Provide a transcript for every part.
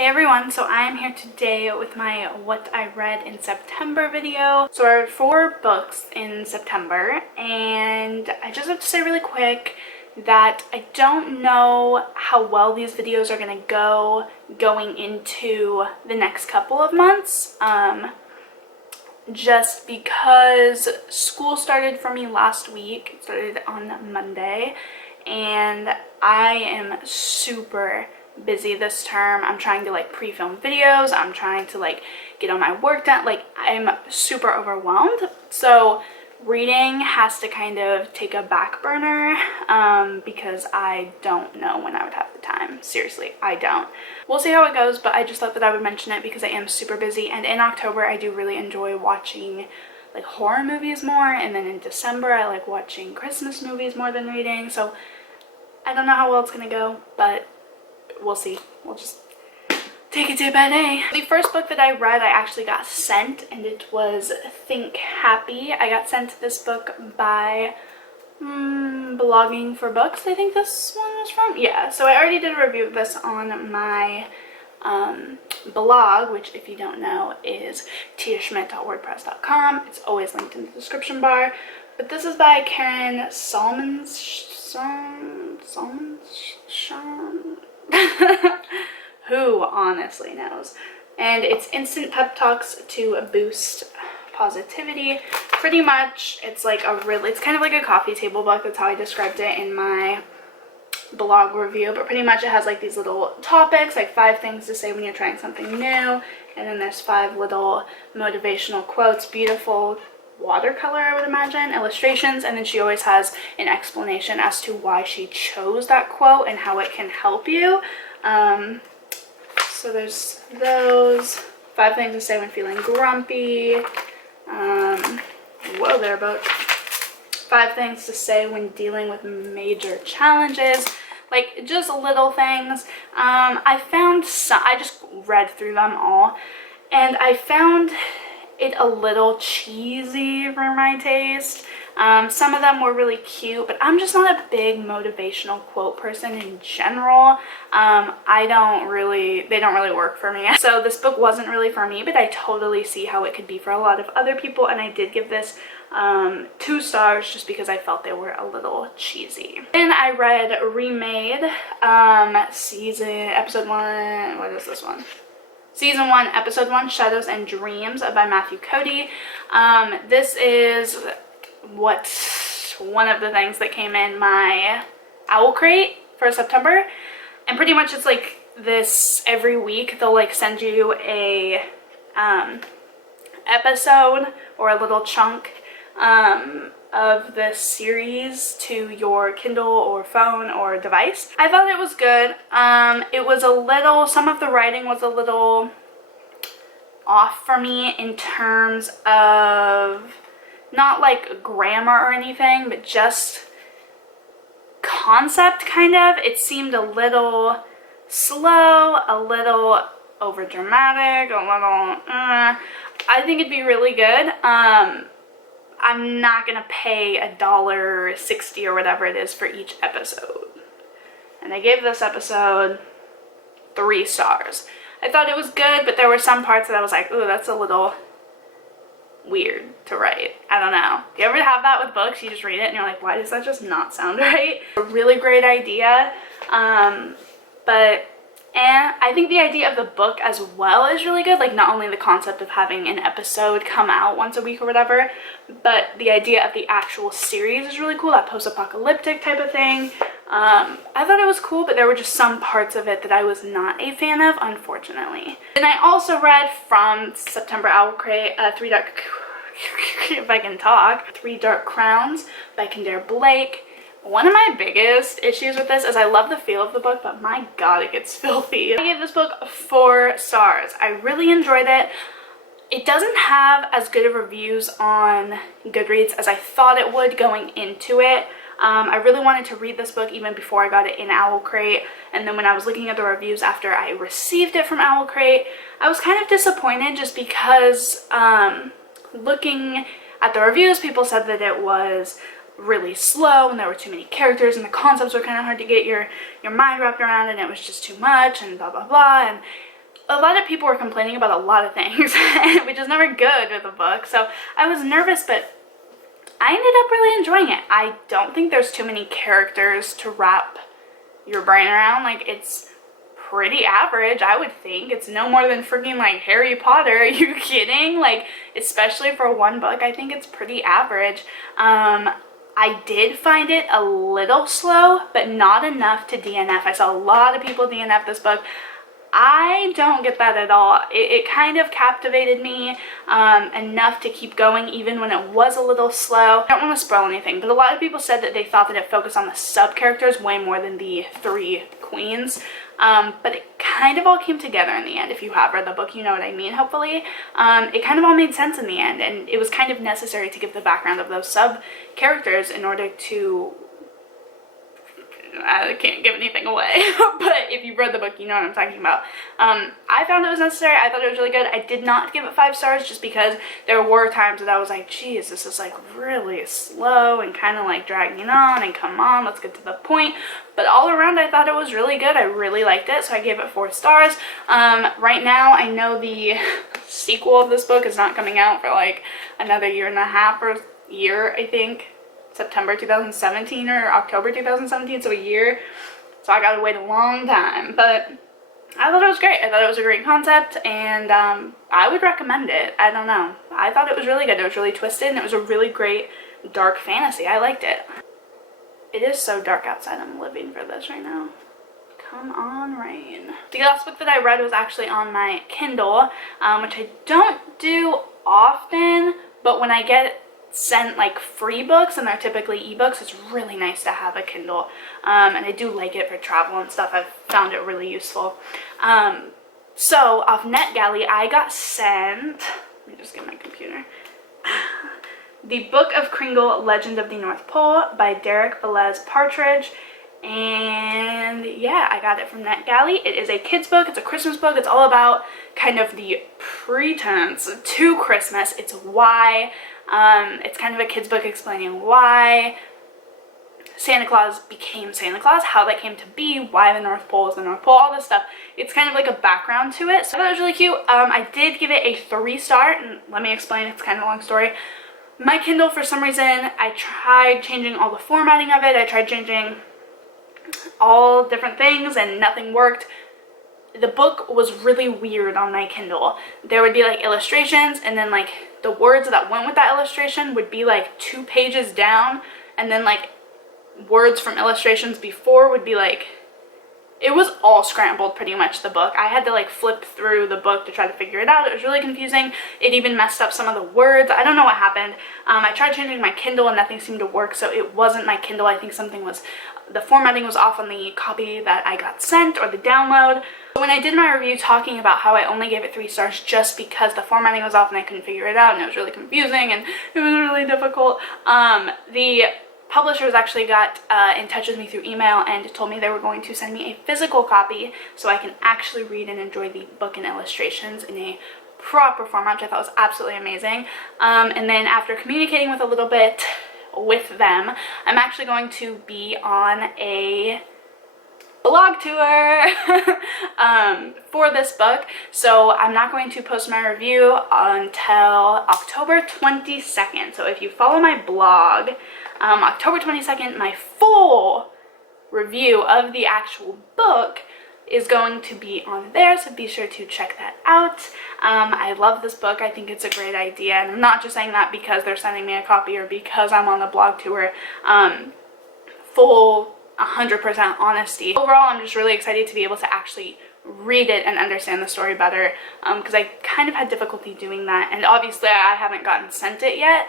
Hey everyone, so I am here today with my what I read in September video. So I read 4 books in September, and I just have to say really quick that I don't know how well these videos are going to go going into the next couple of months. Just because school started for me last week. It started on Monday, and I am super busy this term. I'm trying to pre-film videos. I'm trying to get all my work done. I'm super overwhelmed. So reading has to kind of take a back burner because I don't know when I would have the time. Seriously, I don't. We'll see how it goes, but I just thought that I would mention it because I am super busy. And in October, I do really enjoy watching horror movies more, and then in December, I like watching Christmas movies more than reading. So I don't know how well it's gonna go, but we'll see. We'll just take it day by day. The first book that I read, I actually got sent, and it was Think Happy. I got sent this book by Blogging for Books, I think this one was from. Yeah, so I already did a review of this on my blog, which if you don't know is tiaschmidt.wordpress.com. It's always linked in the description bar. But this is by Karen who honestly knows. And it's instant pep talks to boost positivity. Pretty much it's it's kind of like a coffee table book. That's how I described it in my blog review. But pretty much it has these little topics, 5 things to say when you're trying something new, and then there's 5 little motivational quotes, beautiful watercolor, I would imagine, illustrations, and then she always has an explanation as to why she chose that quote and how it can help you. So there's those 5 things to say when feeling grumpy. Whoa there, boat. 5 things to say when dealing with major challenges. Just little things. I found some, I just read through them all, and I found it a little cheesy for my taste. Some of them were really cute, but I'm just not a big motivational quote person in general. They don't really work for me. So this book wasn't really for me, but I totally see how it could be for a lot of other people, and I did give this 2 stars just because I felt they were a little cheesy. Then I read Remade, episode 1, what is this one? Season 1, Episode 1, Shadows and Dreams by Matthew Cody. This is one of the things that came in my owl crate for September. And pretty much it's this every week. They'll send you a episode or a little chunk of this series to your Kindle or phone or device. I thought it was good. It was a little, some of the writing was a little off for me in terms of not grammar or anything, but just concept kind of. It seemed a little slow, a little over dramatic, a little I think it'd be really good. I'm not gonna pay $1.60 or whatever it is for each episode. And I gave this episode 3 stars. I thought it was good, but there were some parts that I was like, ooh, that's a little weird to write. I don't know. Do you ever have that with books? You just read it and you're like, why does that just not sound right? A really great idea. And I think the idea of the book as well is really good. Not only the concept of having an episode come out once a week or whatever, but the idea of the actual series is really cool, that post-apocalyptic type of thing. I thought it was cool, but there were just some parts of it that I was not a fan of, unfortunately. And I also read from September Owl Crate, Three Dark Crowns by Kendare Blake. One of my biggest issues with this is I love the feel of the book, but my god, it gets filthy. I gave this book 4 stars. I really enjoyed it. It doesn't have as good of reviews on Goodreads as I thought it would going into it. I really wanted to read this book even before I got it in Owl Crate, and then when I was looking at the reviews after I received it from Owl Crate, I was kind of disappointed just because looking at the reviews, people said that it was really slow and there were too many characters and the concepts were kind of hard to get your mind wrapped around, and it was just too much and blah blah blah. And a lot of people were complaining about a lot of things, which is never good with a book. So I was nervous, but I ended up really enjoying it. I don't think there's too many characters to wrap your brain around. Like, it's pretty average, I would think. It's no more than freaking like Harry Potter. Are you kidding? Like, especially for one book, I think it's pretty average. I did find it a little slow, but not enough to DNF. I saw a lot of people DNF this book. I don't get that at all. It kind of captivated me enough to keep going even when it was a little slow. I don't want to spoil anything, but a lot of people said that they thought that it focused on the sub-characters way more than the 3 queens. But it kind of all came together in the end. If you have read the book, you know what I mean, hopefully. It kind of all made sense in the end, and it was kind of necessary to give the background of those sub-characters in order to... I can't give anything away, but if you've read the book, you know what I'm talking about. I found it was necessary. I thought it was really good. I did not give it 5 stars just because there were times that I was like, geez, this is like really slow and kind of like dragging on, and come on, let's get to the point. But all around, I thought it was really good. I really liked it, so I gave it 4 stars. Right now, I know the sequel of this book is not coming out for like another year and a half or year, I think. September 2017 or October 2017, so a year. So I gotta wait a long time, but I thought it was great. I thought it was a great concept, and I would recommend it. I don't know. I thought it was really good. It was really twisted, and it was a really great dark fantasy. I liked it. It is so dark outside. I'm living for this right now. Come on, rain. The last book that I read was actually on my Kindle, which I don't do often, but when I get sent like free books, and they're typically ebooks, it's really nice to have a Kindle, and I do like it for travel and stuff. I've found it really useful. So off NetGalley, I got sent, let me just get my computer, The Book of Kringle, Legend of the North Pole by Derek Velez Partridge. And yeah, I got it from NetGalley. It is a kid's book. It's a Christmas book. It's all about kind of the pretense to Christmas. It's why, it's kind of a kid's book explaining why Santa Claus became Santa Claus, how that came to be, why the North Pole is the North Pole, all this stuff. It's kind of like a background to it. So I thought it was really cute. I did give it a 3-star, and let me explain. It's kind of a long story. My Kindle, for some reason, I tried changing all the formatting of it. I tried changing all different things and nothing worked. The book was really weird on my Kindle. There would be like illustrations, and then like the words that went with that illustration would be like 2 pages down, and then like words from illustrations before would be like, it was all scrambled pretty much, the book. I had to like flip through the book to try to figure it out. It was really confusing. It even messed up some of the words. I don't know what happened. I tried changing my Kindle and nothing seemed to work, so it wasn't my Kindle. I think something was, the formatting was off on the copy that I got sent, or the download. When I did my review talking about how I only gave it 3 stars just because the formatting was off and I couldn't figure it out, and it was really confusing and it was really difficult, the publishers actually got in touch with me through email and told me they were going to send me a physical copy so I can actually read and enjoy the book and illustrations in a proper format, which I thought was absolutely amazing. And then after communicating with a little bit with them, I'm actually going to be on a blog tour for this book, so I'm not going to post my review until October 22nd. So if you follow my blog, October 22nd, my full review of the actual book is going to be on there, so be sure to check that out. I love this book. I think it's a great idea, and I'm not just saying that because they're sending me a copy or because I'm on the blog tour. Full 100% honesty. Overall, I'm just really excited to be able to actually read it and understand the story better, because I kind of had difficulty doing that, and obviously I haven't gotten sent it yet,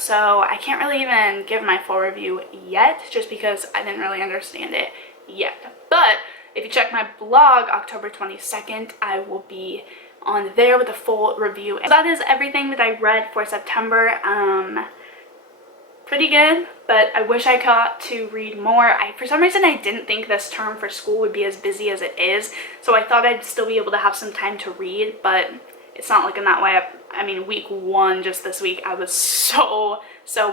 so I can't really even give my full review yet, just because I didn't really understand it yet. But if you check my blog, October 22nd, I will be on there with a full review. So that is everything that I read for September. Pretty good, but I wish I got to read more. For some reason, I didn't think this term for school would be as busy as it is, so I thought I'd still be able to have some time to read, but it's not looking that way. I mean, week 1, just this week, I was so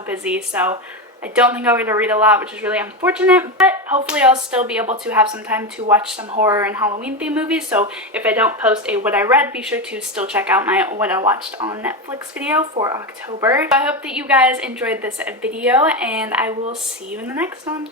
busy, so I don't think I'm going to read a lot, which is really unfortunate, but hopefully I'll still be able to have some time to watch some horror and Halloween themed movies. So if I don't post a what I read, be sure to still check out my what I watched on Netflix video for October. So I hope that you guys enjoyed this video, and I will see you in the next one.